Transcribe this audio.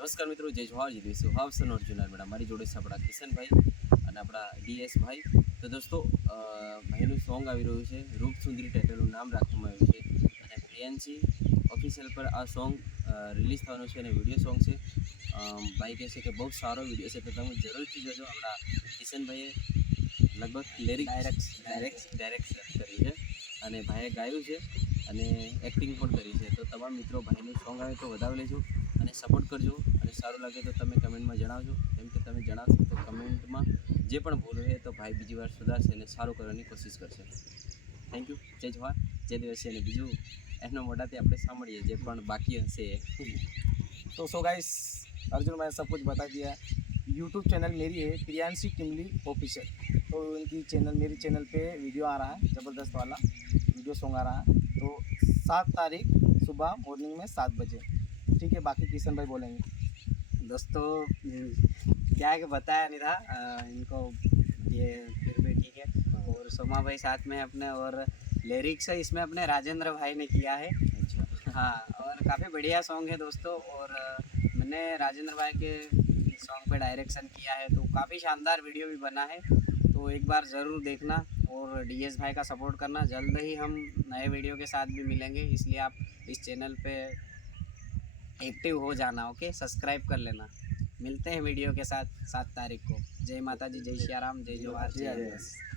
નમસ્કાર મિત્રો, જય જવાહર જય દેશ હાવસન અર્જુન મેડમ મારી જોડે છે આપણા કિશનભાઈ અને આપણા ડીએસ ભાઈ. તો દોસ્તો ભાઈનું સોંગ આવી રહ્યું છે, રૂપ સુંદરી ટાઇટલનું નામ રાખવામાં આવ્યું છે અને પ્રિયાંશી ઓફિશિયલ પર આ સોંગ રિલીઝ થવાનું છે અને વિડીયો સોંગ છે. ભાઈ કહે છે કે બહુ સારો વિડીયો છે, તો તમે જરૂરથી જોજો. આપણા કિશનભાઈએ લગભગ લિરિક ડાયરેક્ટ કર્યું છે અને ભાઈએ ગાયું છે અને એક્ટિંગ પણ કરી છે. તો તમામ મિત્રો ભાઈનું સોંગ આવે તો વધાવી લેજો અને સપોર્ટ કરજો, અને સારું લાગે તો તમે કમેન્ટમાં જણાવજો. કેમ કે તમે જણાવશો તો કમેન્ટમાં જે પણ ભૂલ હોય તો ભાઈ બીજી વાર સુધારશે અને સારું કરવાની કોશિશ કરશે. Thank you. જય જવાહર જય દિવસી. અને બીજું એમના મોઢાથી આપણે સાંભળીએ જે પણ બાકી હશે. तो सो गाइस, अर्जुन मैंने सब कुछ बता दिया. यूट्यूब चैनल मेरी है प्रियांशी टिमली ऑफिशियल. तो इनकी चैनल मेरी चैनल पे वीडियो आ रहा है, ज़बरदस्त वाला वीडियो सॉन्ग आ रहा है. तो 7 तारीख सुबह मॉर्निंग में 7 बजे. ठीक है, बाकी किशन भाई बोलेंगे. दोस्तों क्या है कि बताया नहीं था इनको, ये फिर भी ठीक है. और सोमा भाई साथ में अपने, और लिरिक्स है इसमें अपने राजेंद्र भाई ने किया है. अच्छा, हाँ, और काफ़ी बढ़िया सॉन्ग है दोस्तों. और मैंने राजेंद्र भाई के सॉन्ग पे डायरेक्शन किया है, तो काफ़ी शानदार वीडियो भी बना है. तो एक बार ज़रूर देखना और डीएस भाई का सपोर्ट करना. जल्द ही हम नए वीडियो के साथ भी मिलेंगे, इसलिए आप इस चैनल पे एक्टिव हो जाना. ओके, सब्सक्राइब कर लेना. मिलते हैं वीडियो के साथ 7 तारीख को. जय माता जी, जय सिया राम, जय जोहार, जय आदिवासी.